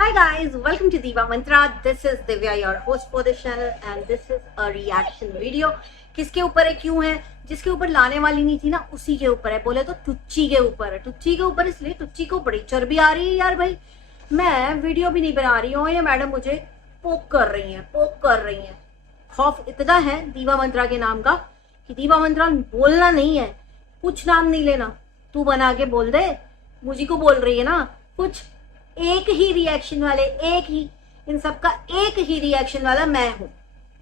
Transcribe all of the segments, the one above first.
Hi guys, welcome to Diva Mantra. This is Divya, your host for this channel, and this is a reaction video. किसके ऊपर है, क्यों है? जिसके ऊपर लाने वाली नहीं थी ना, उसी के ऊपर है। बोले तो टुच्ची के ऊपर है। टुच्ची के ऊपर इसलिए, टुच्ची को बड़ी चर्बी आ रही है यार भाई। मैं वीडियो भी नहीं बना रही हूँ, ये मैडम मुझे पोक कर रही हैं। खौफ इतना है दीवा मंत्रा के नाम का कि दीवा मंत्रा बोलना नहीं है, कुछ नाम नहीं लेना, तू बना के बोल दे। मुझे को बोल रही है ना कुछ, एक ही रिएक्शन वाले, एक ही, इन सबका एक ही रिएक्शन वाला मैं हूं,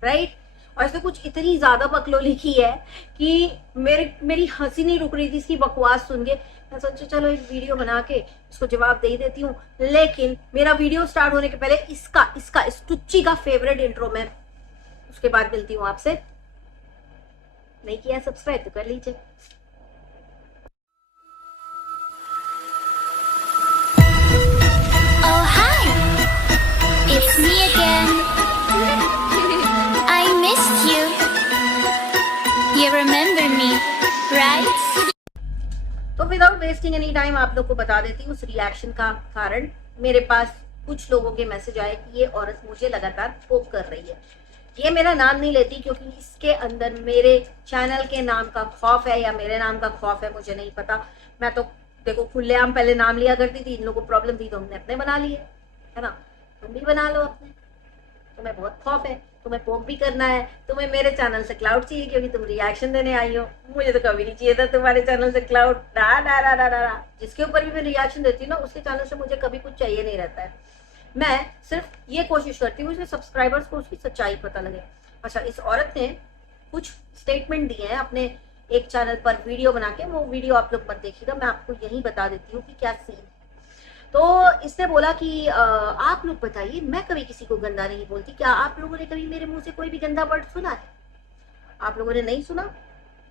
राइट। और इसने कुछ इतनी ज्यादा बकलोली की है कि मेरी हंसी नहीं रुक रही थी इसकी बकवास सुन के। मैं सोचा चलो एक वीडियो बना के इसको जवाब दे देती हूँ, लेकिन मेरा वीडियो स्टार्ट होने के पहले इस टुच्ची का फेवरेट इंट्रो में, उसके बाद मिलती हूँ आपसे। नहीं किया सब्सक्राइब तो कर लीजिए। It's me again. I missed you. You remember me, right? तो विदाउट वेस्टिंग एनी टाइम आप लोग को बता देती हूँ उस रिएक्शन का कारण। मेरे पास कुछ लोगों के मैसेज आए कि ये औरत मुझे लगातार पोक कर रही है। ये मेरा नाम नहीं लेती क्योंकि इसके अंदर मेरे चैनल के नाम का खौफ है या मेरे नाम का खौफ है, मुझे नहीं पता। मैं तो देखो खुलेआम पहले नाम लिया करती थी, इन लोगों को प्रॉब्लम थी तो हमने अपने बना लिए, है ना। तुम भी बना लो अपने। तुम्हें बहुत खौफ है, तुम्हें पोक भी करना है, तुम्हें मेरे चैनल से क्लाउड चाहिए क्योंकि तुम रिएक्शन देने आई हो। मुझे तो कभी नहीं चाहिए था तुम्हारे चैनल से क्लाउड। जिसके ऊपर भी मैं रिएक्शन देती हूँ ना, उसके चैनल से मुझे कभी कुछ चाहिए नहीं रहता है। मैं सिर्फ ये कोशिश करती हूँ सब्सक्राइबर्स को उसकी सच्चाई पता लगे। अच्छा, इस औरत ने कुछ स्टेटमेंट दिए हैं अपने एक चैनल पर वीडियो बना के। वो वीडियो आप लोग मत देखिएगा, मैं आपको यही बता देती हूँ कि क्या सीन। तो इसने बोला कि आप लोग बताइए, मैं कभी किसी को गंदा नहीं बोलती। क्या आप लोगों ने कभी मेरे मुंह से कोई भी गंदा वर्ड सुना है? आप लोगों ने नहीं सुना?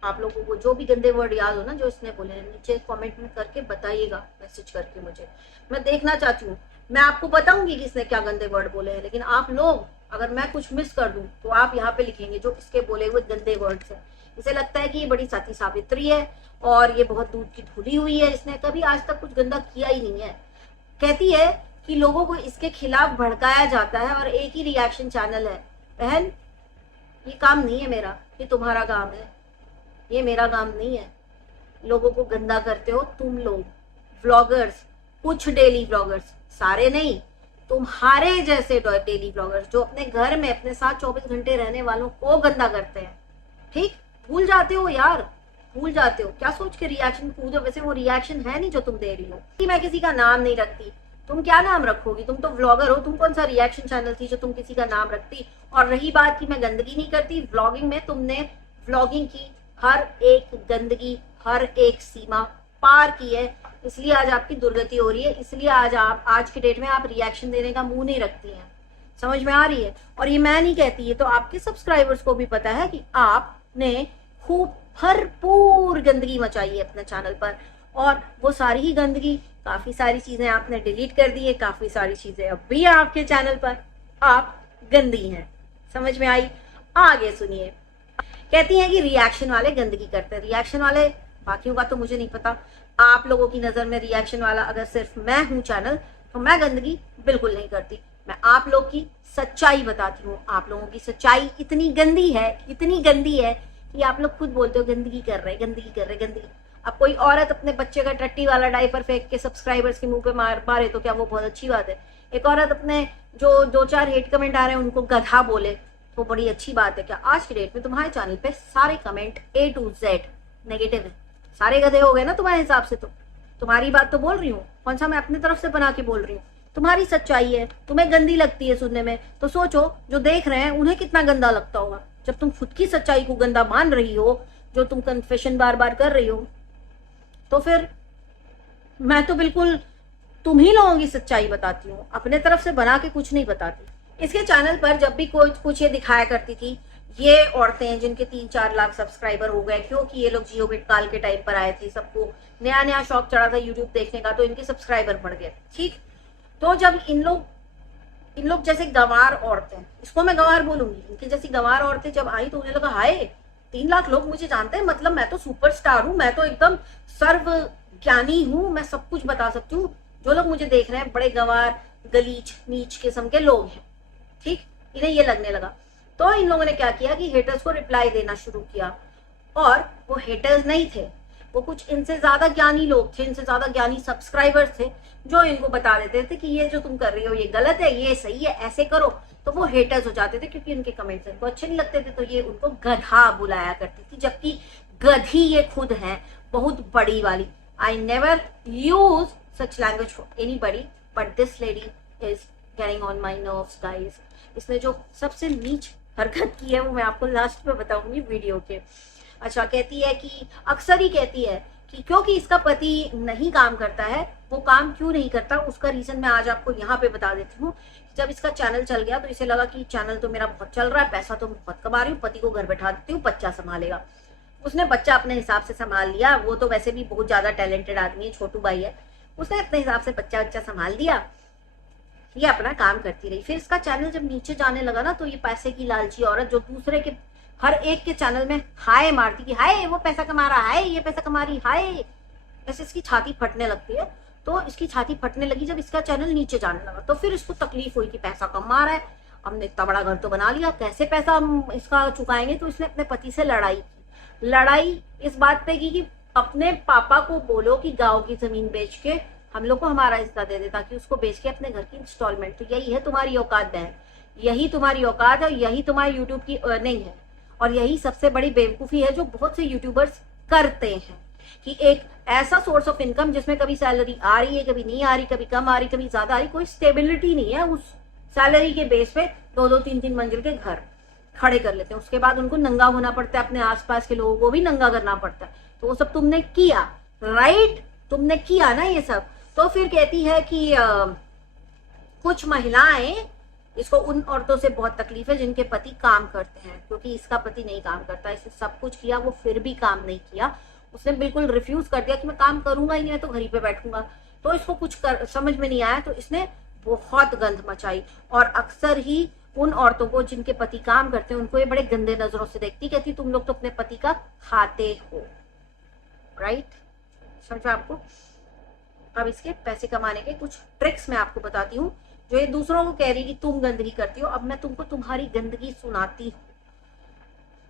आप लोगों को जो भी गंदे वर्ड याद हो ना जो इसने बोले, नीचे कमेंट में करके बताइएगा, मैसेज करके मुझे। मैं देखना चाहती हूँ। मैं आपको बताऊंगी कि इसने क्या गंदे वर्ड बोले हैं, लेकिन आप लोग अगर मैं कुछ मिस कर दूं तो आप यहाँ पे लिखेंगे जो इसके बोले हुए गंदे वर्ड्स है। इसे लगता है कि ये बड़ी सती सावित्री है और ये बहुत दूध की धुली हुई है, इसने कभी आज तक कुछ गंदा किया ही नहीं है। कहती है कि लोगों को इसके खिलाफ भड़काया जाता है और एक ही रिएक्शन चैनल है। बहन, ये काम नहीं है मेरा, ये तुम्हारा काम है, ये मेरा काम नहीं है। लोगों को गंदा करते हो तुम लोग व्लॉगर्स, कुछ डेली व्लॉगर्स, सारे नहीं, तुम्हारे जैसे डेली व्लॉगर्स जो अपने घर में अपने साथ 24 घंटे रहने वालों को गंदा करते हैं। ठीक, भूल जाते हो यार, भूल जाते हो। क्या सोच के रिएक्शन कूदो? वैसे वो रिएक्शन है नहीं जो तुम दे रही हो। मैं किसी का नाम नहीं रखती, तुम क्या नाम रखोगी? तुम तो व्लॉगर हो, तुम कौन सा रिएक्शन चैनल थी जो तुम किसी का नाम रखती? और रही बात कि मैं गंदगी नहीं करती, व्लॉगिंग में तुमने व्लॉगिंग की हर एक गंदगी, हर एक सीमा पार की है, इसलिए आज आपकी दुर्गति हो रही है। इसलिए आज की डेट में आप रिएक्शन देने का मुंह नहीं रखती हैं। समझ में आ रही है? और ये मैं नहीं कहती, ये तो आपके सब्सक्राइबर्स को भी पता है कि आपने खूब भरपूर गंदगी मचाई है अपने चैनल पर, और वो सारी ही गंदगी, काफी सारी चीजें आपने डिलीट कर दी है, काफी सारी चीजें अब भी आपके चैनल पर आप गंदी हैं। समझ में आई? आगे सुनिए। कहती हैं कि रिएक्शन वाले गंदगी करते हैं। रिएक्शन वाले, बाकियों का तो मुझे नहीं पता। आप लोगों की नजर में रिएक्शन वाला अगर सिर्फ मैं हूं चैनल, तो मैं गंदगी बिल्कुल नहीं करती। मैं आप लोग की सच्चाई बताती हूँ। आप लोगों की सच्चाई इतनी गंदी है, इतनी गंदी है कि आप लोग खुद बोलते हो गंदगी कर रहे, गंदगी कर रहे, गंदगी। अब कोई औरत अपने बच्चे का टट्टी वाला डायपर फेंक के सब्सक्राइबर्स के मुंह पे मारे तो क्या वो बहुत अच्छी बात है? एक औरत अपने जो 2-4 हेट कमेंट आ रहे हैं उनको गधा बोले तो बड़ी अच्छी बात है क्या? आज की डेट में तुम्हारे चैनल पे सारे comment A to Z negative है। सारे गधे हो गए ना तुम्हारे हिसाब से? तो तुम्हारी बात तो बोल रही हूँ, कौन सा मैं अपनी तरफ से बना के बोल रही हूँ। तुम्हारी सच्चाई है, तुम्हें गंदी लगती है सुनने में, तो सोचो जो देख रहे हैं उन्हें कितना गंदा लगता होगा। जब तुम खुद की सच्चाई को गंदा मान रही हो, जो तुम कन्फेशन बार बार कर रही हो, तो फिर मैं तो बिल्कुल तुम ही लोगों की सच्चाई बताती हूँ, अपने तरफ से बना के कुछ नहीं बताती। इसके चैनल पर जब भी कोई कुछ ये दिखाया करती थी, ये औरतें जिनके 3-4 लाख सब्सक्राइबर हो गए, क्योंकि ये लोग जियो बिट काल के टाइम पर आए थे, सबको नया नया शौक चढ़ा था यूट्यूब देखने का, तो इनके सब्सक्राइबर बढ़ गए। ठीक, तो जब इन लोग जैसे गंवार औरतें, इसको मैं गंवार बोलूंगी, इनकी जैसी गंवार औरतें जब आई तो उन्हें लगा हाय 3 लाख लोग मुझे जानते हैं, मतलब मैं तो सुपरस्टार हूँ, मैं तो एकदम सर्व ज्ञानी हूँ, मैं सब कुछ बता सकती हूँ। जो लोग मुझे देख रहे हैं बड़े गंवार गलीच नीच किस्म के लोग हैं, ठीक, इन्हें ये लगने लगा। तो इन लोगों ने क्या किया कि हेटर्स को रिप्लाई देना शुरू किया, और वो हेटर्स नहीं थे, वो कुछ इनसे ज्यादा ज्ञानी लोग थे, इनसे ज्यादा ज्ञानी सब्सक्राइबर्स थे, जो इनको बता देते थे कि ये जो तुम कर रही हो ये गलत है, ये सही है, ऐसे करो। तो वो हेटर्स हो जाते थे क्योंकि उनके कमेंट्स इनको अच्छे नहीं लगते थे, तो ये उनको गधा बुलाया करती थी, जबकि गधी ये खुद है, बहुत बड़ी वाली। I never use such language for anybody, but this lady is getting on my nerves guys. इसने जो सबसे नीच हरकत की है वो मैं आपको लास्ट में बताऊंगी वीडियो के। अच्छा, कहती है कि अक्सर ही कहती है कि क्योंकि इसका पति नहीं काम करता है, वो काम क्यों नहीं करता उसका रीजन मैं आज आपको यहाँ पे बता देती हूँ। जब इसका चैनल चल गया तो इसे लगा कि चैनल तो मेरा बहुत चल रहा है, पैसा तो बहुत कमा रही हूँ, पति को घर बैठा देती हूँ, बच्चा संभालेगा। उसने बच्चा अपने हिसाब से संभाल लिया, वो तो वैसे भी बहुत ज्यादा टैलेंटेड आदमी है, छोटू भाई है, उसने अपने हिसाब से बच्चा संभाल दिया, ये अपना काम करती रही। फिर इसका चैनल जब नीचे जाने लगा ना, तो ये पैसे की लालची औरत जो दूसरे के हर एक के चैनल में हाय मारती कि हाय वो पैसा कमा रहा, हाय ये पैसा कमा रही, हाय, ऐसे इसकी छाती फटने लगती है। तो इसकी छाती फटने लगी जब इसका चैनल नीचे जाने लगा, तो फिर इसको तकलीफ हुई कि पैसा कमा रहा है, हमने इतना बड़ा घर तो बना लिया, कैसे पैसा हम इसका चुकाएंगे। तो इसने अपने पति से लड़ाई की। लड़ाई इस बात पे की कि अपने पापा को बोलो कि गाँव की जमीन बेच के हम लोग को हमारा हिस्सा दे दे, ताकि उसको बेच के अपने घर की इंस्टॉलमेंट। तो यही है तुम्हारी औकात बहन, यही तुम्हारी औकात है, यही तुम्हारी यूट्यूब की अर्निंग है, और यही सबसे बड़ी बेवकूफी है जो बहुत से यूट्यूबर्स करते हैं, कि एक ऐसा सोर्स ऑफ इनकम जिसमें कभी सैलरी आ रही है, कभी नहीं आ रही, कभी कम आ रही, कभी ज्यादा आ रही, कोई स्टेबिलिटी नहीं है, उस सैलरी के बेस पे 2-2 3-3 मंजिल के घर खड़े कर लेते हैं। उसके बाद उनको नंगा होना पड़ता है, अपने आसपास के लोगों को भी नंगा करना पड़ता है। तो वो सब तुमने किया, राइट, तुमने किया ना ये सब। तो फिर कहती है कि कुछ महिलाएं, इसको उन औरतों से बहुत तकलीफ है जिनके पति काम करते हैं, क्योंकि इसका पति नहीं काम करता। इसने सब कुछ किया, वो फिर भी काम नहीं किया, उसने बिल्कुल रिफ्यूज कर दिया कि मैं काम करूंगा ही नहीं, मैं तो घर ही पे बैठूंगा। तो इसको कुछ समझ में नहीं आया, तो इसने बहुत गंध मचाई। और अक्सर ही उन औरतों को जिनके पति काम करते हैं, उनको ये बड़े गंदे नजरों से देखती, कहती तुम लोग तो अपने पति का खाते हो, राइट, समझा आपको। अब इसके पैसे कमाने के कुछ ट्रिक्स मैं आपको बताती हूँ, जो ये दूसरों को कह रही कि तुम गंदगी करती हो, अब मैं तुमको तुम्हारी गंदगी सुनाती हूँ।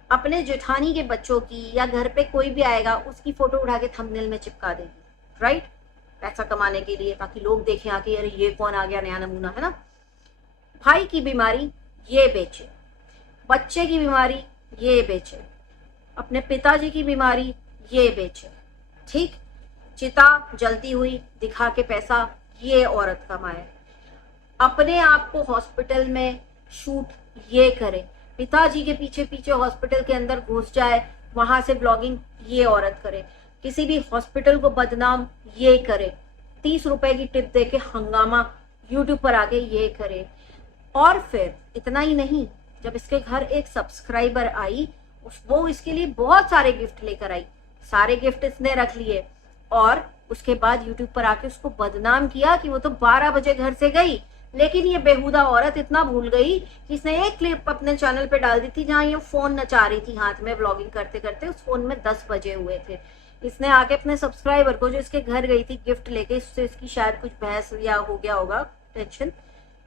अपने जेठानी के बच्चों की या घर पे कोई भी आएगा उसकी फोटो उठा के थंबनेल में चिपका देगी, राइट, पैसा कमाने के लिए, ताकि लोग देखें आके अरे ये कौन आ गया नया नमूना, है ना। भाई की बीमारी ये बेचे, बच्चे की बीमारी ये बेचे, अपने पिताजी की बीमारी ये बेचे, ठीक। चिता जलती हुई दिखा के पैसा ये औरत कमाए, अपने आप को हॉस्पिटल में शूट ये करे, पिताजी के पीछे पीछे हॉस्पिटल के अंदर घुस जाए, वहां से ब्लॉगिंग ये औरत करे, किसी भी हॉस्पिटल को बदनाम ये करे, 30 रुपए की टिप दे के हंगामा यूट्यूब पर आके ये करे। और फिर इतना ही नहीं, जब इसके घर एक सब्सक्राइबर आई, वो इसके लिए बहुत सारे गिफ्ट लेकर आई, सारे गिफ्ट इसने रख लिए, और उसके बाद यूट्यूब पर आके उसको बदनाम किया कि वो तो 12 बजे घर से गई। लेकिन ये बेहुदा औरत इतना भूल गई कि इसने एक क्लिप अपने चैनल पे डाल दी थी जहां ये फोन नचा रही थी हाथ में ब्लॉगिंग करते करते, उस फोन में 10 बजे हुए थे। इसने आके अपने सब्सक्राइबर को जो इसके घर गई थी गिफ्ट लेके, इससे इसकी शायद कुछ बहस या हो गया होगा टेंशन,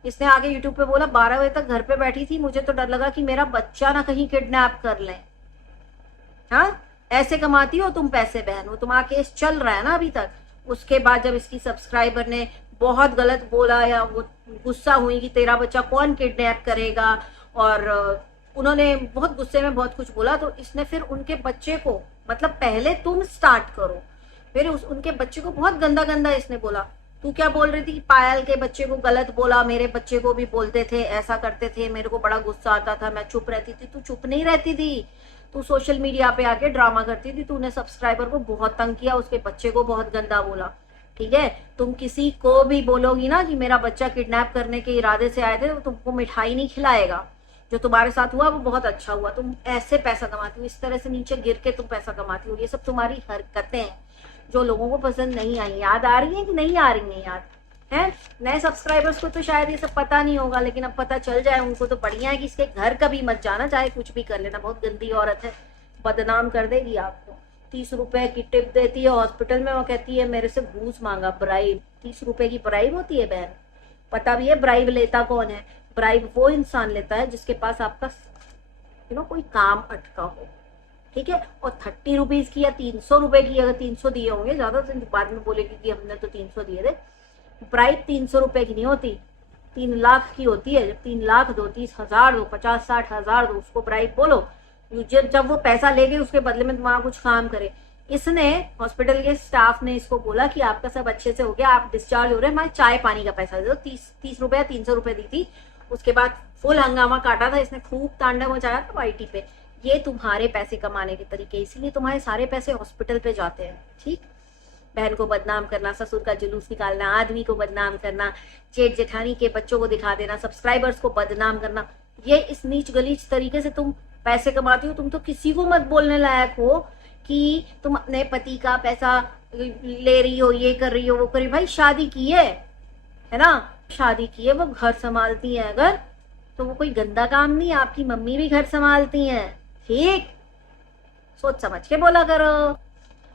इसने आगे यूट्यूब पे बोला 12 बजे तक घर पे बैठी थी, मुझे तो डर लगा कि मेरा बच्चा ना कहीं किडनैप कर ले। हाँ, ऐसे कमाती हो तुम पैसे बहन, वो तुम्हारा केस चल रहा है ना अभी तक। उसके बाद जब इसकी सब्सक्राइबर ने बहुत गलत बोला या वो गुस्सा हुई कि तेरा बच्चा कौन किडनैप करेगा, और उन्होंने बहुत गुस्से में बहुत कुछ बोला, तो इसने फिर उनके बच्चे को, मतलब पहले तुम स्टार्ट करो, फिर उनके बच्चे को बहुत गंदा गंदा इसने बोला। तू क्या बोल रही थी, पायल के बच्चे को गलत बोला, मेरे बच्चे को भी बोलते थे, ऐसा करते थे, मेरे को बड़ा गुस्सा आता था, मैं चुप रहती थी। तू चुप नहीं रहती थी, तू सोशल मीडिया पे आके ड्रामा करती थी, तूने सब्सक्राइबर को बहुत तंग किया, उसके बच्चे को बहुत गंदा बोला, ठीक है। तुम किसी को भी बोलोगी ना कि मेरा बच्चा किडनैप करने के इरादे से आए थे, तो तुमको मिठाई नहीं खिलाएगा। जो तुम्हारे साथ हुआ वो बहुत अच्छा हुआ, तुम ऐसे पैसा कमाती हो, इस तरह से नीचे गिर के तुम पैसा कमाती हो। ये सब तुम्हारी हरकतें हैं जो लोगों को पसंद नहीं आई। याद आ रही है कि नहीं आ रही है याद है? नए सब्सक्राइबर्स को तो शायद ये सब पता नहीं होगा, लेकिन अब पता चल जाए उनको तो बढ़िया है कि इसके घर कभी मत जाना, चाहे कुछ भी कर लेना। बहुत गंदी औरत है, बदनाम कर देगी आपको। 30 रुपए की टिप देती है हॉस्पिटल में, वो कहती है मेरे से घूस मांगा, ब्राइब। 30 रुपए की ब्राइब होती है बहन, पता भी है ब्राइब लेता कौन है। ब्राइब वो इंसान लेता है जिसके पास आपका कोई काम अटका हो, ठीक है। और 30 रुपीज की या 300 रुपए की, अगर 300 दिए होंगे, ज्यादा तो बाद में बोलेगी कि हमने तो 300 दिए थे। ब्राइब 300 रुपए की नहीं होती, 3 लाख की होती है। जब 3 लाख दो, 30,000 दो, 50-60,000 दो, उसको ब्राइब बोलो। जब वो पैसा ले गए उसके बदले में तुम्हारा कुछ काम करे। इसने, हॉस्पिटल के स्टाफ ने इसको बोला कि आपका सब अच्छे से हो गया, आप डिस्चार्ज हो रहे हैं, हमारे चाय पानी का पैसा दे दो। 30 रुपए या 300 रुपए दी थी। उसके बाद फुल हंगामा काटा था इसने, खूब तांडव मचाया था वाईटी पे। ये तुम्हारे पैसे कमाने के तरीके, इसीलिए तुम्हारे सारे पैसे हॉस्पिटल पे जाते हैं, ठीक। बहन को बदनाम करना, ससुर का जुलूस निकालना, आदमी को बदनाम करना, जेठ जेठानी के बच्चों को दिखा देना, सब्सक्राइबर्स को बदनाम करना, ये इस नीच गलीच तरीके से तुम पैसे कमाती हो। तुम तो किसी को मत बोलने लायक हो कि तुम अपने पति का पैसा ले रही हो, ये कर रही हो, वो कर रही हो। भाई शादी की है ना, शादी की है, वो घर संभालती है अगर, तो वो कोई गंदा काम नहीं है। आपकी मम्मी भी घर संभालती हैं, ठीक। सोच समझ के बोला करो।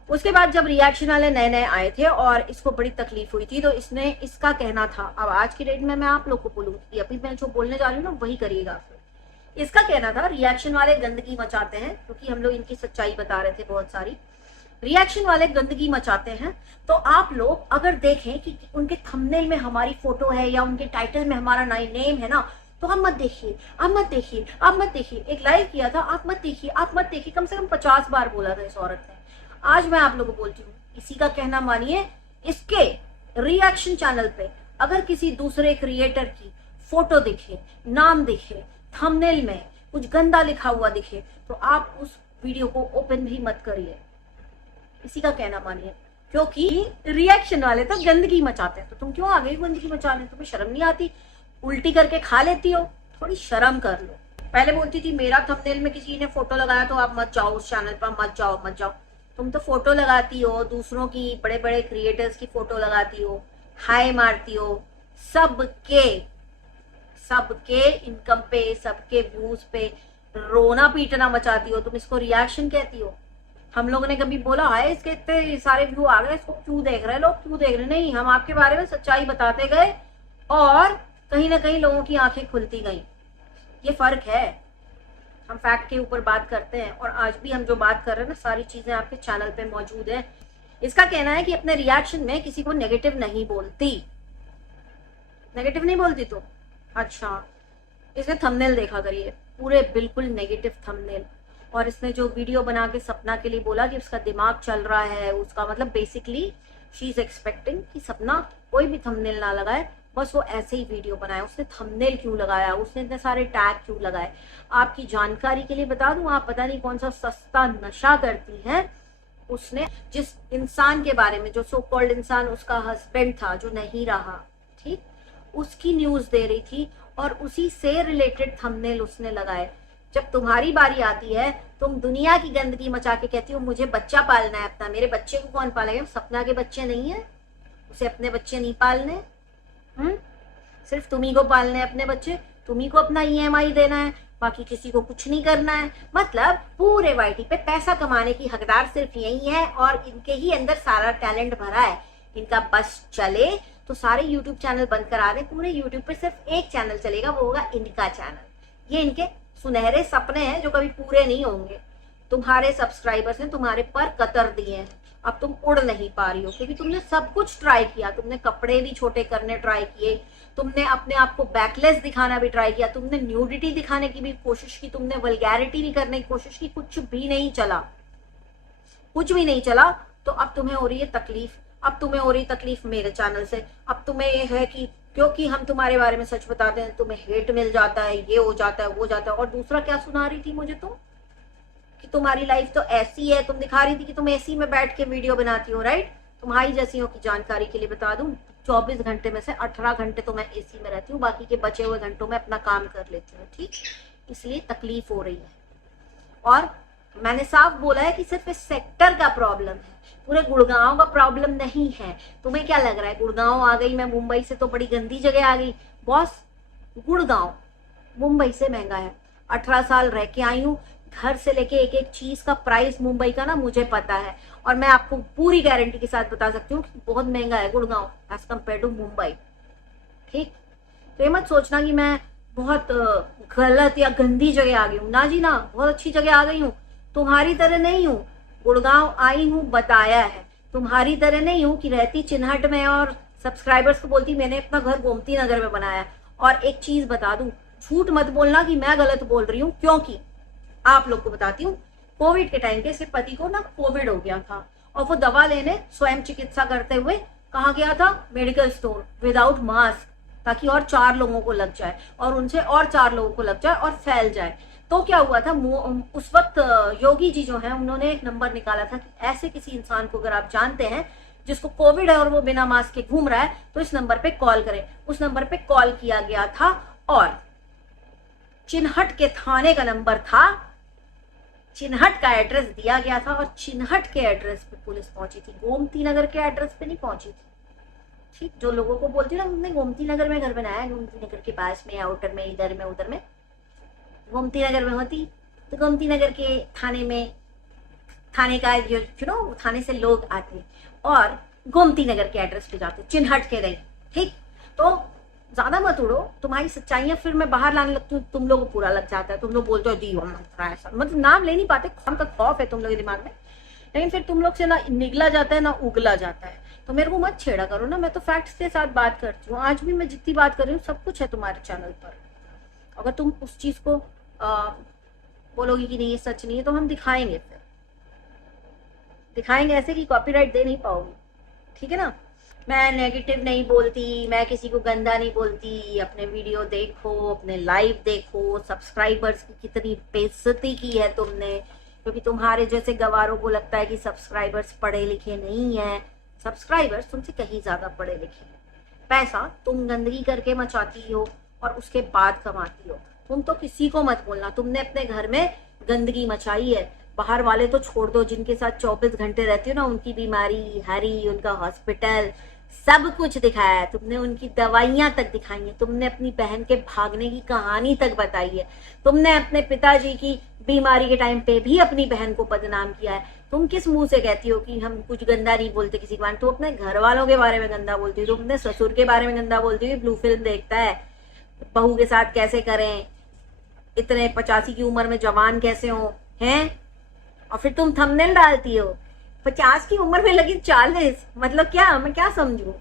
उसके बाद जब रिएक्शन वाले नए नए आए थे और इसको बड़ी तकलीफ हुई थी, तो इसने, इसका कहना था, अब आज की डेट में मैं आप लोग को बोलूंगी, अभी मैं जो बोलने जा रही हूँ ना वही करिएगा। इसका कहना था रिएक्शन वाले गंदगी मचाते हैं, क्योंकि हम लोग इनकी सच्चाई बता रहे थे बहुत सारी। रिएक्शन वाले गंदगी मचाते हैं, तो आप लोग अगर देखें कि उनके थंबनेल में हमारी फोटो है या उनके टाइटल में हमारा नेम है ना, तो हम मत देखिए, आप मत देखिए, आप मत देखिए। एक लाइव किया था, आप मत देखिए, आप मत देखिए, कम से कम 50 बार बोला था इस औरत ने। आज मैं आप लोगों को बोलती हूँ, इसी का कहना मानिए, इसके रिएक्शन चैनल पे अगर किसी दूसरे क्रिएटर की फोटो दिखे, नाम दिखे, थंबनेल में कुछ गंदा लिखा हुआ दिखे, तो आप उस वीडियो को ओपन भी मत करिए। इसी का कहना मानिए, क्योंकि रिएक्शन वाले तो गंदगी मचाते हैं। तो तुम क्यों आ गई गंदगी मचाने? तुम्हें शर्म नहीं आती? उल्टी करके खा लेती हो, थोड़ी शर्म कर लो। पहले बोलती थी मेरा थंबनेल में किसी ने फोटो लगाया तो आप मत जाओ उस चैनल पर, मत जाओ मत जाओ। तुम तो फोटो लगाती हो, दूसरों की, बड़े बड़े क्रिएटर्स की फोटो लगाती हो, हाय मारती हो, सबके इनकम पे, सबके व्यूज पे रोना पीटना मचाती हो। तुम इसको रिएक्शन कहती हो? हम लोगों ने कभी बोला हाय इसके इतने सारे व्यू आ गए, इसको क्यों देख रहे हैं लोग, क्यों देख रहे? नहीं, हम आपके बारे में सच्चाई बताते गए और कहीं ना कहीं लोगों की आंखें खुलती गई। ये फर्क है। हम फैक्ट के ऊपर बात करते हैं, और आज भी हम जो बात कर रहे हैं ना, सारी चीजें आपके चैनल पे मौजूद है। इसका कहना है कि अपने रिएक्शन में किसी को नेगेटिव नहीं बोलती। नेगेटिव नहीं बोलती तो अच्छा, इसने थंबनेल देखा करिए, पूरे बिल्कुल नेगेटिव थंबनेल। और इसने जो वीडियो बना के सपना के लिए बोला कि उसका दिमाग चल रहा है, उसका मतलब बेसिकली शी इज एक्सपेक्टिंग कि सपना कोई भी थंबनेल ना लगाए, बस वो ऐसे ही वीडियो बनाए। उसने थंबनेल क्यों लगाया, उसने इतने सारे टैग क्यों लगाए? आपकी जानकारी के लिए बता दूं, आप पता नहीं कौन सा सस्ता नशा करती हैं। उसने जिस इंसान के बारे में, जो सो कॉल्ड इंसान उसका हस्बैंड था जो नहीं रहा, ठीक, उसकी न्यूज दे रही थी और उसी से रिलेटेड थंबनेल उसने लगाए। जब तुम्हारी बारी आती है, तुम दुनिया की गंदगी मचा के कहती हो मुझे बच्चा पालना है अपना। मेरे बच्चे को कौन पालेगा? सपना के बच्चे नहीं है, उसे अपने बच्चे नहीं पालने। सिर्फ तुम्ही को पालने अपने बच्चे, तुम्ही को अपना EMI देना है, बाकी किसी को कुछ नहीं करना है। मतलब पूरे वाईटी पे पैसा कमाने की हकदार सिर्फ यही है, और इनके ही अंदर सारा टैलेंट भरा है। इनका बस चले तो सारे यूट्यूब चैनल बंद करा दे, पूरे यूट्यूब पे सिर्फ एक चैनल चलेगा, वो होगा इनका चैनल। ये इनके सुनहरे सपने हैं जो कभी पूरे नहीं होंगे। तुम्हारे सब्सक्राइबर्स ने तुम्हारे पर कतर दिए हैं, अब तुम उड़ नहीं पा रही हो, क्योंकि तुमने सब कुछ ट्राई किया। तुमने कपड़े भी छोटे करने ट्राई किए, तुमने अपने आप को बैकलेस दिखाना भी ट्राई किया, तुमने न्यूडिटी दिखाने की भी कोशिश की, तुमने वल्गैरिटी भी करने की कोशिश की, कुछ भी नहीं चला, कुछ भी नहीं चला। तो अब तुम्हें हो रही है तकलीफ, अब तुम्हें हो रही तकलीफ मेरे चैनल से। अब तुम्हें ये है कि क्योंकि हम तुम्हारे बारे में सच बताते हैं तुम्हें हेट मिल जाता है, ये हो जाता है, वो जाता है। और दूसरा क्या सुना रही थी मुझे तुम, कि तुम्हारी लाइफ तो ऐसी है। तुम दिखा रही थी कि तुम एसी में बैठ के वीडियो बनाती हो, राइट। तुम्हारी जैसियों की जानकारी के लिए बता दूं, 24 घंटे में से 18 घंटे तो मैं एसी में रहती हूँ, बाकी के बचे हुए घंटों में अपना काम कर लेती हूँ, ठीक। इसलिए तकलीफ हो रही है। और मैंने साफ बोला है कि सिर्फ इस सेक्टर का प्रॉब्लम है, पूरे गुड़गांव का प्रॉब्लम नहीं है। तुम्हें क्या लग रहा है गुड़गांव आ गई मैं मुंबई से तो बड़ी गंदी जगह आ गई? बॉस, गुड़गांव मुंबई से महंगा है। 18 साल रह के आई हूँ, घर से लेके एक एक चीज का प्राइस मुंबई का ना मुझे पता है, और मैं आपको पूरी गारंटी के साथ बता सकती हूँ कि बहुत महंगा है Gurgaon as compare to Mumbai, ठीक। तो ये मत सोचना कि मैं बहुत गलत या गंदी जगह आ गई हूँ। ना जी ना, बहुत अच्छी जगह आ गई हूँ। तुम्हारी तरह नहीं हूँ, गुड़गांव आई हूँ बताया है। तुम्हारी तरह नहीं हूँ कि रहती चिन्हट में और सब्सक्राइबर्स को बोलती मैंने अपना घर गोमती नगर में बनाया है। और एक चीज बता दूं, झूठ मत बोलना कि मैं गलत बोल रही हूँ, क्योंकि आप लोग को बताती हूँ, कोविड के टाइम पे इसके पति को ना कोविड हो गया था और वो दवा लेने स्वयं चिकित्सा करते हुए कहाँ गया था? मेडिकल स्टोर, विदाउट मास्क, ताकि और 4 लोगों को लग जाए और उनसे और 4 लोगों को लग जाए और फैल जाए। तो क्या हुआ था, उस वक्त योगी जी जो है उन्होंने एक नंबर निकाला था कि ऐसे किसी इंसान को अगर आप जानते हैं जिसको कोविड है और वो बिना मास्क के घूम रहा है तो इस नंबर पे कॉल करें। उस नंबर पे कॉल किया गया था और चिन्हट के थाने का नंबर था, चिन्हट का एड्रेस दिया गया था और चिन्हट के एड्रेस पे पुलिस पहुंची थी, गोमती नगर के एड्रेस पे नहीं पहुंची थी। ठीक, जो लोगों को बोलती ना हमने गोमती नगर में घर बनाया है, गोमती नगर के पास में, आउटर में, इधर में, उधर में, गोमती नगर में होती तो गोमती नगर के थाने में, थाने का जो थाने से लोग आते और गोमती नगर के एड्रेस पे जाते, चिन्हट के नहीं। ठीक, तो ज्यादा मत उड़ो, तुम्हारी सच्चाइयां फिर मैं बाहर लाने लगती हूँ, तुम लोगों को पूरा लग जाता है, तुम लोग बोलते हो दी ऐसा, मतलब नाम ले नहीं पाते, कौन का खौफ है तुम लोग के दिमाग में, लेकिन फिर तुम लोग से ना निगला जाता है ना उगला जाता है। तो मेरे को मत छेड़ा करो ना, मैं तो फैक्ट्स के साथ बात करती हूँ। आज भी मैं जितनी बात कर रही हूँ सब कुछ है तुम्हारे चैनल पर। अगर तुम उस चीज को बोलोगी कि नहीं ये सच नहीं है तो हम दिखाएंगे, फिर दिखाएंगे ऐसे कि कॉपीराइट दे नहीं पाओगी। ठीक है ना, मैं नेगेटिव नहीं बोलती, मैं किसी को गंदा नहीं बोलती। अपने वीडियो देखो, अपने लाइव देखो, सब्सक्राइबर्स की कितनी बेइज्जती की है तुमने, क्योंकि तुम्हारे जैसे गवारों को लगता है कि सब्सक्राइबर्स पढ़े लिखे नहीं है। सब्सक्राइबर्स तुमसे कहीं ज्यादा पढ़े लिखे हैं। पैसा तुम गंदगी करके मचाती हो और उसके बाद कमाती हो। तुम तो किसी को मत बोलना तुमने अपने घर में गंदगी मचाई है। बाहर वाले तो छोड़ दो, जिनके साथ 24 घंटे रहती हो ना, उनकी बीमारी हरी, उनका हॉस्पिटल सब कुछ दिखाया है तुमने, उनकी दवाइयां तक दिखाई है तुमने, अपनी बहन के भागने की कहानी तक बताई है तुमने, अपने पिताजी की बीमारी के टाइम पे भी अपनी बहन को बदनाम किया है। तुम किस मुंह से कहती हो कि हम कुछ गंदा नहीं बोलते किसी के बारे में? तुम अपने घर वालों के बारे में गंदा बोलती हो, तुम अपने ससुर के बारे में गंदा बोलती हो, ब्लू फिल्म देखता है, बहू के साथ कैसे करें, इतने 85 की उम्र में जवान कैसे हो हैं, और फिर तुम थंबनेल डालती हो 50 की उम्र में लगी 40। मतलब क्या, मैं क्या समझू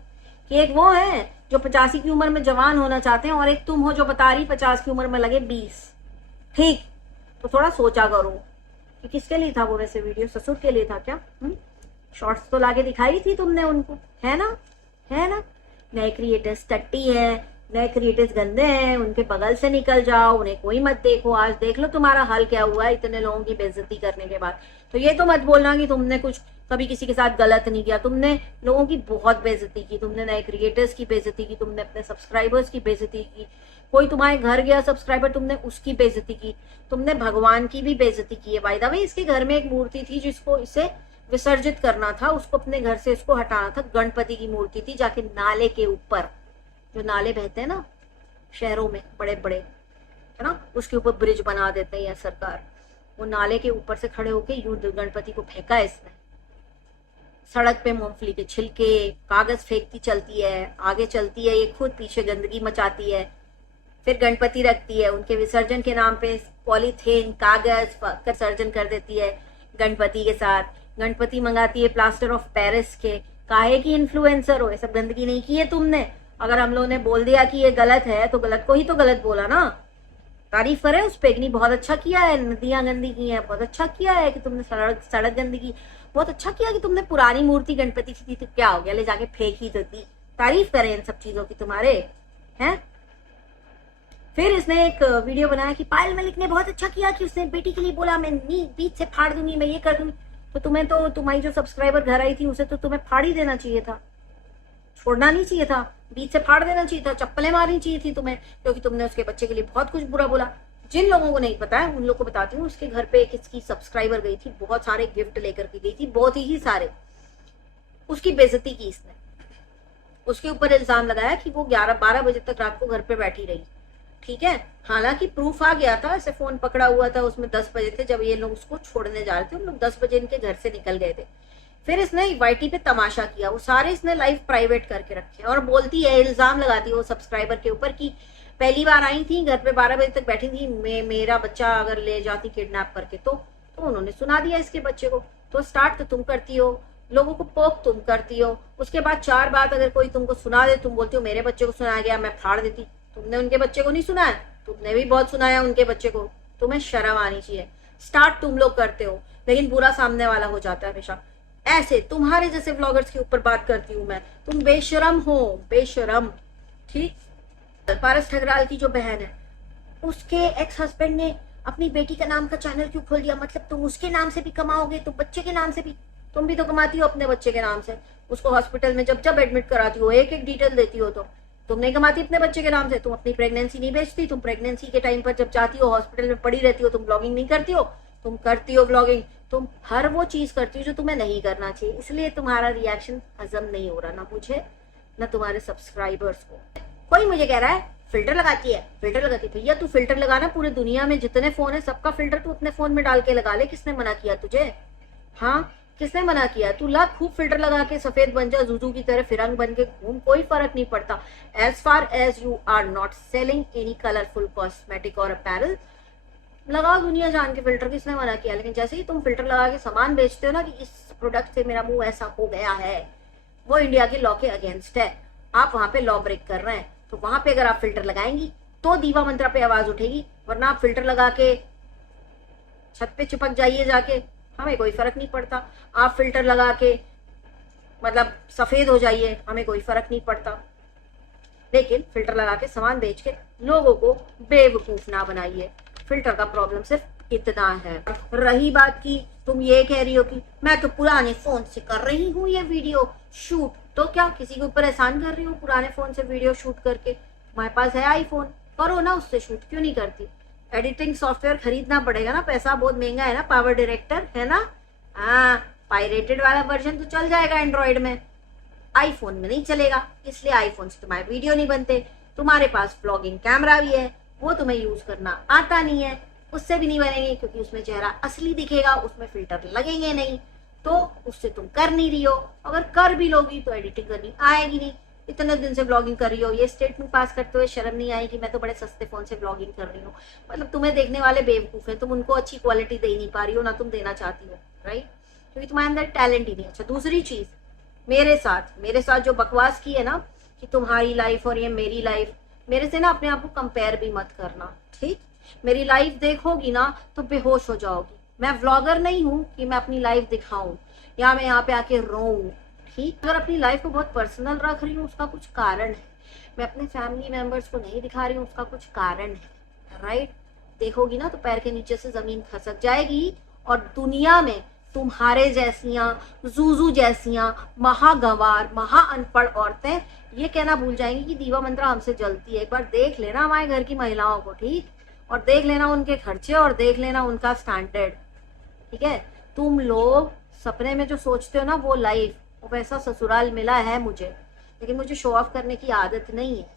कि एक वो है जो 85 की उम्र में जवान होना चाहते हैं और एक तुम हो जो बता रही 50 की उम्र में लगे 20। ठीक, तो थोड़ा सोचा करो कि किसके लिए था वो वैसे वीडियो, ससुर के लिए था क्या? शॉर्ट्स तो लाके दिखाई थी तुमने उनको, है ना, है ना। नए क्रिएटर्स टट्टी है, नए क्रिएटर्स गंदे हैं, उनके बगल से निकल जाओ, उन्हें कोई मत देखो। आज देख लो तुम्हारा हाल क्या हुआ है इतने लोगों की बेइज्जती करने के बाद। तो ये तो मत बोलना कि तुमने कुछ कभी किसी के साथ गलत नहीं किया। तुमने लोगों की बहुत बेइज्जती की, तुमने नए क्रिएटर्स की बेइज्जती की, तुमने अपने सब्सक्राइबर्स की बेइज्जती की, कोई तुम्हारे घर गया सब्सक्राइबर तुमने उसकी बेइज्जती की, तुमने भगवान की भी बेइज्जती की है। बाय द वे इसके घर में एक मूर्ति थी जिसको इसे विसर्जित करना था, उसको अपने घर से इसको हटाना था। गणपति की मूर्ति थी, जाके नाले के ऊपर, जो नाले बहते हैं ना शहरों में बड़े बड़े, है ना, उसके ऊपर ब्रिज बना देते हैं सरकार, वो नाले के ऊपर से खड़े होके यूं गणपति को फेंका है इसने। सड़क पे मूंगफली के छिलके, कागज फेंकती चलती है, आगे चलती है, ये खुद पीछे गंदगी मचाती है, फिर गणपति रखती है, उनके विसर्जन के नाम पे पॉलीथीन कागज विसर्जन कर देती है गणपति के साथ। गणपति मंगाती है प्लास्टर ऑफ पेरिस के। काहे की इन्फ्लुएंसर हो, ये सब गंदगी नहीं की है तुमने। अगर हम लोगों ने बोल दिया कि ये गलत है तो गलत को ही तो गलत बोला ना, तारीफ करे उस पे कि नहीं बहुत अच्छा किया है, नदियां गंदी की है, बहुत अच्छा किया है कि तुमने सड़क गंदी की, बहुत अच्छा किया कि तुमने पुरानी मूर्ति गणपति की थी तो क्या हो गया, ले जाके फेंकी तो दी। तारीफ करें इन सब चीजों की तुम्हारे, हैं। फिर इसने एक वीडियो बनाया कि पायल मलिक ने बहुत अच्छा किया कि उसने बेटी के लिए बोला मैं बीच से फाड़ दूंगी, मैं ये कर दूंगी। तो तुम्हें तो तुम्हारी जो सब्सक्राइबर घर आई थी उसे तो तुम्हें फाड़ ही देना चाहिए था, छोड़ना नहीं चाहिए था, बीच से फाड़ देना चाहिए था, चप्पलें मारनी चाहिए थी तुम्हें, क्योंकि तुमने उसके बच्चे के लिए बहुत कुछ बुरा बोला। जिन लोगों को नहीं पता है उन लोगों को बताती हूँ, उसके घर पे एक इसकी सब्सक्राइबर गई थी, बहुत सारे गिफ्ट लेकर के गई थी, बहुत ही सारे। उसकी बेइज्जती की इसने, उसके ऊपर इल्जाम लगाया कि वो 11-12 बजे तक रात को घर पे बैठी रही। ठीक है, हालांकि प्रूफ आ गया था, ऐसे फोन पकड़ा हुआ था, उसमें 10 बजे थे जब ये लोग उसको छोड़ने जा रहे थे। उन लोग 10 बजे इनके घर से निकल गए थे। फिर इसने वाईटी पे तमाशा किया, वो सारे इसने लाइव प्राइवेट करके रखे और बोलती है, इल्जाम लगाती है वो सब्सक्राइबर के ऊपर कि पहली बार आई थी घर पे 12 बजे तक बैठी थी, मेरा बच्चा अगर ले जाती किडनैप करके तो उन्होंने सुना दिया इसके बच्चे को। तो स्टार्ट तो तुम करती हो, लोगों को पोक तुम करती हो, उसके बाद 4 बात अगर कोई तुमको सुना दे तुम बोलती हो मेरे बच्चे को सुनाया गया, मैं फाड़ देती। तुमने उनके बच्चे को नहीं सुनाया, तुमने भी बहुत सुनाया उनके बच्चे को, तुम्हें शर्म आनी चाहिए। स्टार्ट तुम लोग करते हो लेकिन बुरा सामने वाला हो जाता है हमेशा। ऐसे तुम्हारे जैसे व्लॉगर्स के ऊपर बात करती हूँ मैं, तुम बेशरम हो, बेशरम। ठीक, पारस ठगराल की जो बहन है उसके एक्स हस्बैंड ने अपनी बेटी का नाम का चैनल क्यों खोल दिया? मतलब तुम उसके नाम से भी कमाओगे तो बच्चे के नाम से भी, तुम भी तो कमाती हो अपने बच्चे के नाम से। उसको हॉस्पिटल में जब जब एडमिट कराती हो एक एक डिटेल देती हो, तो तुम नहीं कमाती अपने बच्चे के नाम से। तुम अपनी प्रेगनेंसी नहीं बेचती, तुम प्रेगनेंसी के टाइम पर जब जाती हो हॉस्पिटल में पड़ी रहती हो, तुम ब्लॉगिंग नहीं करती हो। तुम करती हो ब्लॉगिंग, तुम हर वो चीज करती हो जो तुम्हें नहीं करना चाहिए, इसलिए तुम्हारा रिएक्शन हजम नहीं हो रहा, ना मुझे ना तुम्हारे सब्सक्राइबर्स को। कोई मुझे कह रहा है फिल्टर लगाती है, फिल्टर लगाती है। भैया तू फिल्टर लगाना, पूरे दुनिया में जितने फोन है सबका फिल्टर तू अपने फोन में डाल के लगा ले। किसने मना किया तुझे? हाँ, किसने मना किया? तू ला खूब फिल्टर लगा के सफेद बन जा, जुजू की तरह फिरंग बन के घूम, कोई फर्क नहीं पड़ता। As far as you are not selling any colourful cosmetic और अपैरल, लगाओ दुनिया जान के फिल्टर, किसने मना किया। लेकिन जैसे ही तुम फिल्टर लगा के सामान बेचते हो ना कि इस प्रोडक्ट से मेरा मुंह ऐसा हो गया है, वो इंडिया के लॉ के अगेंस्ट है। आप वहां पे लॉ ब्रेक कर रहे हैं, तो वहां पे अगर आप फिल्टर लगाएंगी तो दीवा मंत्रा पे आवाज उठेगी, वरना आप फिल्टर लगा के छत पे चिपक जाइए जाके, हमें कोई फर्क नहीं पड़ता। आप फिल्टर लगा के मतलब सफेद हो जाइए, हमें कोई फर्क नहीं पड़ता। लेकिन फिल्टर लगा के सामान बेच के लोगों को बेवकूफ ना बनाइए। फिल्टर का प्रॉब्लम सिर्फ इतना है। रही बात की तुम ये कह रही हो कि मैं तो पुराने फोन से कर रही हूँ ये वीडियो शूट, तो क्या किसी के ऊपर एहसान कर रही हूँ पुराने फोन से वीडियो शूट करके? तुम्हारे पास है आईफोन, करो ना उससे शूट, क्यों नहीं करती? एडिटिंग सॉफ्टवेयर खरीदना पड़ेगा ना, पैसा बहुत महंगा है ना, पावर डायरेक्टर है ना। हाँ, पायरेटेड वाला वर्जन तो चल जाएगा एंड्रॉइड में, आईफोन में नहीं चलेगा, इसलिए आईफोन से तुम्हारे वीडियो नहीं बनते। तुम्हारे पास व्लॉगिंग कैमरा भी है, वो तुम्हें यूज करना आता नहीं है, उससे भी नहीं बनेंगे क्योंकि उसमें चेहरा असली दिखेगा, उसमें फिल्टर लगेंगे नहीं, तो उससे तुम कर नहीं रही हो। अगर कर भी लोगी तो एडिटिंग करनी आएगी नहीं। इतने दिन से व्लॉगिंग कर रही हो, ये स्टेटमेंट पास करते हुए शर्म नहीं आई कि मैं तो बड़े सस्ते फोन से व्लॉगिंग कर रही हूँ? मतलब तुम्हें देखने वाले बेवकूफ हैं, तुम उनको अच्छी क्वालिटी दे नहीं पा रही हो, ना तुम देना चाहती हो, राइट? क्योंकि तुम्हारे अंदर टैलेंट ही नहीं। अच्छा, दूसरी चीज, मेरे साथ जो बकवास की है ना कि तुम्हारी लाइफ और ये मेरी लाइफ, मेरे से ना अपने आप को कंपेयर भी मत करना, ठीक? मेरी लाइफ देखोगी ना तो बेहोश हो जाओगी। मैं व्लॉगर नहीं हूँ कि मैं अपनी लाइफ दिखाऊं या मैं यहाँ पे आके रोऊं, ठीक? अगर अपनी लाइफ को बहुत पर्सनल रख रही हूँ उसका कुछ कारण है, मैं अपने फैमिली मेंबर्स को नहीं दिखा रही हूँ उसका कुछ कारण है, राइट? देखोगी ना तो पैर के नीचे से जमीन खसक जाएगी और दुनिया में तुम्हारे जैसियां, जूजू जैसियां महागंवार, महा अनपढ़ औरतें ये कहना भूल जाएंगी कि दीवा मंत्रा हमसे जलती है। एक बार देख लेना हमारे घर की महिलाओं को, ठीक? और देख लेना उनके खर्चे और देख लेना उनका स्टैंडर्ड, ठीक है? तुम लोग सपने में जो सोचते हो ना वो लाइफ, वो वैसा ससुराल मिला है मुझे, लेकिन मुझे शो ऑफ करने की आदत नहीं है।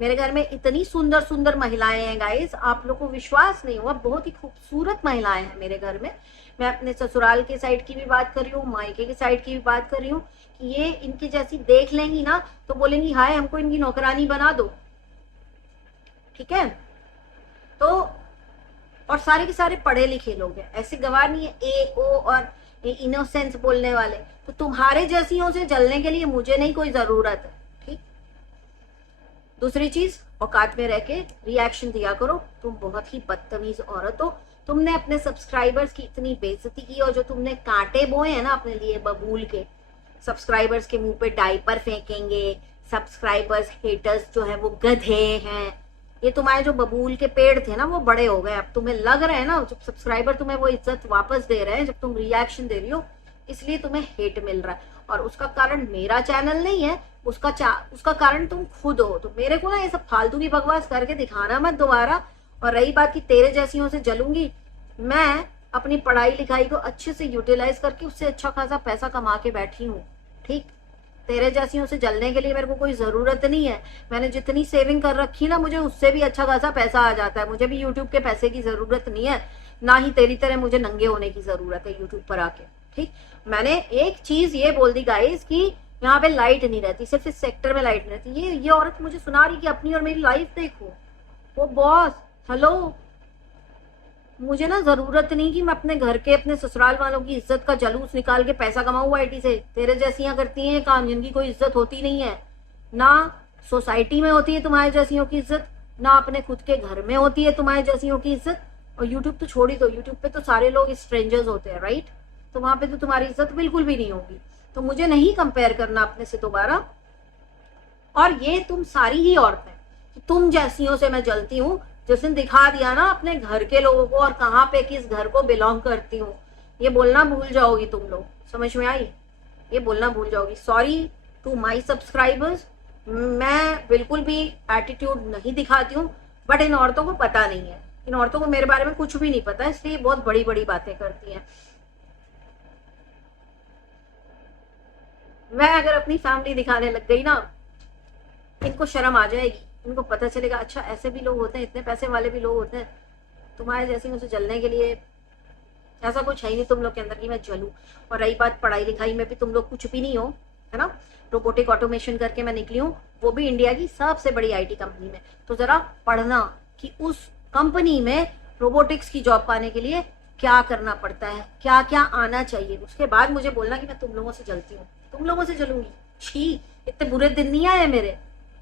मेरे घर में इतनी सुंदर सुंदर महिलाएं हैं गाइस, आप लोग को विश्वास नहीं हुआ, बहुत ही खूबसूरत महिलाएं हैं मेरे घर में। मैं अपने ससुराल के साइड की भी बात कर रही हूँ, मायके की साइड की भी बात कर रही हूँ कि ये इनकी जैसी देख लेंगी ना तो बोलेंगी हाय हमको इनकी नौकरानी बना दो, ठीक है? तो और सारे के सारे पढ़े लिखे लोग हैं, ऐसे गवार नहीं है ए ओ और इनोसेंस बोलने वाले। तो तुम्हारे जैसियों से जलने के लिए मुझे नहीं कोई जरूरत है, ठीक? दूसरी चीज, औकात में रह के रिएक्शन दिया करो। तुम बहुत ही बदतमीज औरत हो, तुमने अपने सब्सक्राइबर्स की इतनी बेइज्जती की और जो तुमने कांटे बोए हैं ना अपने लिए बबूल के, सब्सक्राइबर्स के मुंह पे डायपर फेंकेंगे, सब्सक्राइबर्स हेटर्स जो है वो गधे हैं, ये तुम्हारे जो बबूल के पेड़ थे ना वो बड़े हो गए। अब तुम्हें लग रहा है ना जब सब्सक्राइबर तुम्हें वो इज्जत वापस दे रहे हैं, जब तुम रिएक्शन दे रही हो, इसलिए तुम्हें हेट मिल रहा है। और उसका कारण मेरा चैनल नहीं है, उसका कारण तुम खुद हो। तो मेरे को ना ये सब फालतू की बकवास करके दिखाना मत दोबारा। और रही बात की तेरे जैसियों से जलूंगी, मैं अपनी पढ़ाई लिखाई को अच्छे से यूटिलाइज करके उससे अच्छा खासा पैसा कमा के बैठी हूँ, ठीक? तेरे जैसियों से जलने के लिए मेरे को कोई जरूरत नहीं है। मैंने जितनी सेविंग कर रखी ना, मुझे उससे भी अच्छा खासा पैसा आ जाता है। मुझे भी यूट्यूब के पैसे की जरूरत नहीं है, ना ही तेरी तरह मुझे नंगे होने की जरूरत है यूट्यूब पर आके। ठीक, मैंने एक चीज ये बोल दी गाइस कि यहाँ पे लाइट नहीं रहती, सिर्फ इस सेक्टर में लाइट नहीं रहती। ये औरत मुझे सुना रही कि अपनी और मेरी लाइफ देखो। वो बॉस, हेलो, मुझे ना जरूरत नहीं कि मैं अपने घर के, अपने ससुराल वालों की इज्जत का जलूस निकाल के पैसा कमाऊं आईटी से। तेरे जैसियां करती हैं काम जिनकी कोई इज्जत होती नहीं है, ना सोसाइटी में होती है तुम्हारे जैसियों की इज्जत, ना अपने खुद के घर में होती है तुम्हारे जैसियों की इज्जत। और यूट्यूब तो छोड़ ही दो, यूट्यूब पे तो सारे लोग स्ट्रेंजर्स होते हैं, राइट? तो वहां पे तो तुम्हारी इज्जत बिल्कुल भी नहीं होगी। तो मुझे नहीं कंपेयर करना अपने से दोबारा। और ये तुम सारी ही औरतें, तुम जैसियों से मैं जलती हूँ। जिस दिन दिखा दिया ना अपने घर के लोगों को और कहाँ पे किस घर को बिलोंग करती हूँ, ये बोलना भूल जाओगी तुम लोग। समझ में आई? ये बोलना भूल जाओगी। सॉरी टू माई सब्सक्राइबर्स, मैं बिल्कुल भी एटीट्यूड नहीं दिखाती हूँ, बट इन औरतों को पता नहीं है, इन औरतों को मेरे बारे में कुछ भी नहीं पता, इसलिए बहुत बड़ी बड़ी बातें करती हैं। मैं अगर अपनी फैमिली दिखाने लग गई ना, इनको शर्म आ जाएगी, इनको पता चलेगा अच्छा ऐसे भी लोग होते हैं, इतने पैसे वाले भी लोग होते हैं। तुम्हारे जैसे मुझे जलने के लिए ऐसा कुछ है ही नहीं तुम लोग के अंदर कि मैं जलूं। और रही बात पढ़ाई लिखाई में भी तुम लोग कुछ भी नहीं हो, है ना? रोबोटिक ऑटोमेशन करके मैं निकली हूँ, वो भी इंडिया की सबसे बड़ी आईटी कंपनी में। तो जरा पढ़ना कि उस कंपनी में रोबोटिक्स की जॉब पाने के लिए क्या करना पड़ता है, क्या क्या आना चाहिए। उसके बाद मुझे बोलना कि मैं तुम लोगों से जलती हूँ। तुम लोगों से जलूंगी? छी, इतने बुरे दिन नहीं आए मेरे,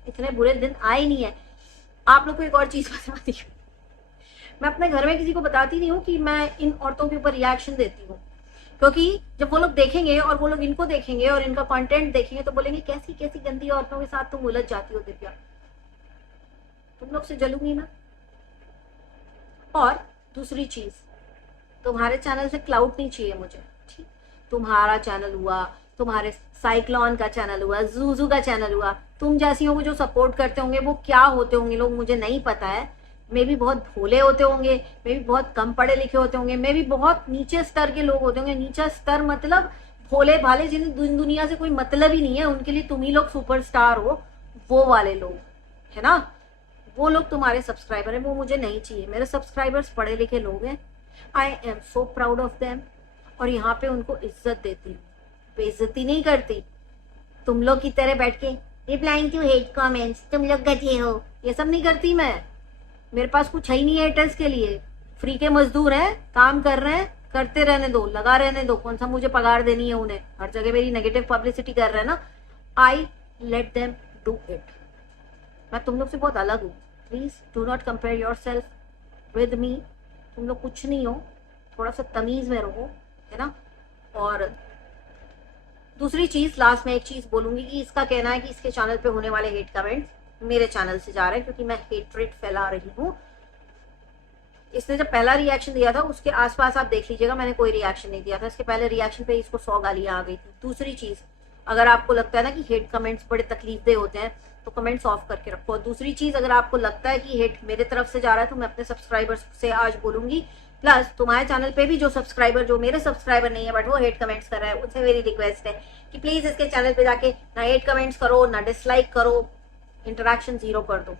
इतने बुरे दिन आए नहीं है। आप लोग को एक और चीज बताती हूँ, मैं अपने घर में किसी को बताती नहीं हूँ कि मैं इन औरतों के ऊपर रिएक्शन देती हूँ, क्योंकि जब वो लोग देखेंगे और वो लोग इनको देखेंगे और इनका कंटेंट देखेंगे तो बोलेंगे कैसी कैसी गंदी औरतों के साथ तुम उलझ जाती हो दिव्या। तुम लोग से जलूंगी मैं। और दूसरी चीज, तुम्हारे चैनल से क्लाउड नहीं चाहिए मुझे, ठीक? तुम्हारा चैनल हुआ, तुम्हारे साइक्लोन का चैनल हुआ, जूजू का चैनल हुआ, तुम जैसियों को जो सपोर्ट करते होंगे वो क्या होते होंगे लोग मुझे नहीं पता है। मे भी बहुत भोले होते होंगे, मे भी बहुत कम पढ़े लिखे होते होंगे, मे भी बहुत नीचे स्तर के लोग होते होंगे। नीचा स्तर मतलब भोले भाले जिन्हें दुनिया से कोई मतलब ही नहीं है, उनके लिए तुम ही लोग सुपरस्टार हो, वो वाले लोग, है ना? वो लोग तुम्हारे सब्सक्राइबर है, वो मुझे नहीं चाहिए। मेरे सब्सक्राइबर्स पढ़े लिखे लोग हैं, I am so proud of them. और यहाँ पे उनको इज्जत देती हूँ, बेइज्जती नहीं करती। तुम लोग की तरह बैठ के रिप्लाइंग टू हेट कमेंट्स, तुम लोग गधे हो, ये सब नहीं करती मैं। मेरे पास कुछ है ही नहीं है हेटर्स के लिए। फ्री के मजदूर हैं, काम कर रहे हैं, करते रहने दो, लगा रहने दो। कौन सा मुझे पगार देनी है उन्हें? हर जगह मेरी नेगेटिव पब्लिसिटी कर रहे हैं ना। I let them do it. मैं तुम लोग से बहुत अलग हूँ। Please do not compare your self with me. तुम लोग कुछ नहीं हो, थोड़ा सा तमीज में रहो, है ना? और दूसरी चीज, लास्ट में एक चीज बोलूंगी कि इसका कहना है कि इसके चैनल पे होने वाले हेट कमेंट्स मेरे चैनल से जा रहे हैं, क्योंकि मैं हेट्रेट फैला रही हूँ। इसने जब पहला रिएक्शन दिया था उसके आसपास आप देख लीजिएगा, मैंने कोई रिएक्शन नहीं दिया था। इसके पहले रिएक्शन पे इसको 100 गालियां आ गई थी। दूसरी चीज, अगर आपको लगता है ना कि हेट कमेंट्स बड़े तकलीफदेह होते हैं तो कमेंट्स ऑफ करके रखो। और दूसरी चीज, अगर आपको लगता है कि हेट मेरे तरफ से जा रहा है तो मैं अपने सब्सक्राइबर्स से आज बोलूंगी। प्लस तुम्हारे चैनल पे भी जो सब्सक्राइबर, जो मेरे सब्सक्राइबर नहीं है बट वो हेट कमेंट्स कर रहा है, उनसे मेरी रिक्वेस्ट है कि प्लीज इसके चैनल पे जाके ना हेट कमेंट्स करो, ना डिसलाइक करो, इंटरेक्शन 0 कर दो।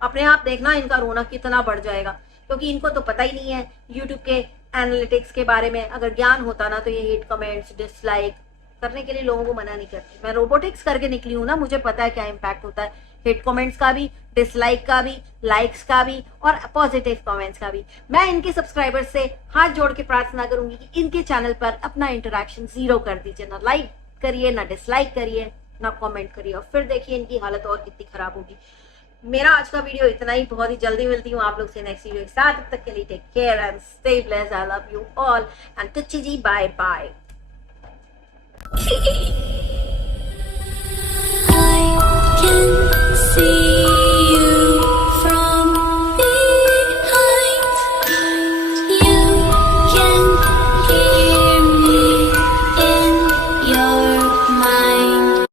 अपने आप देखना इनका रोना कितना बढ़ जाएगा, क्योंकि इनको तो पता ही नहीं है यूट्यूब के एनालिटिक्स के बारे में। अगर ज्ञान होता ना तो ये हेट कमेंट्स, डिसलाइक करने के लिए लोगों को मना नहीं करती। मैं रोबोटिक्स करके निकली हूँ ना, मुझे पता है क्या इम्पैक्ट होता है हेट कमेंट्स का भी, डिसलाइक का भी, लाइक्स का भी और पॉजिटिव कमेंट्स का भी। मैं इनके सब्सक्राइबर्स से हाथ जोड़ के प्रार्थना करूंगी कि इनके चैनल पर अपना इंटरेक्शन 0 कर दीजिए। ना लाइक करिए, ना डिसलाइक करिए, ना कमेंट करिए, और फिर देखिए इनकी हालत और कितनी खराब होगी। मेरा आज का वीडियो इतना ही, बहुत ही जल्दी मिलती हूँ आप लोग से नेक्स्ट वीडियो के साथ। तब तक के लिए take care and stay blessed. I love you all and टची जी, बाय बाय।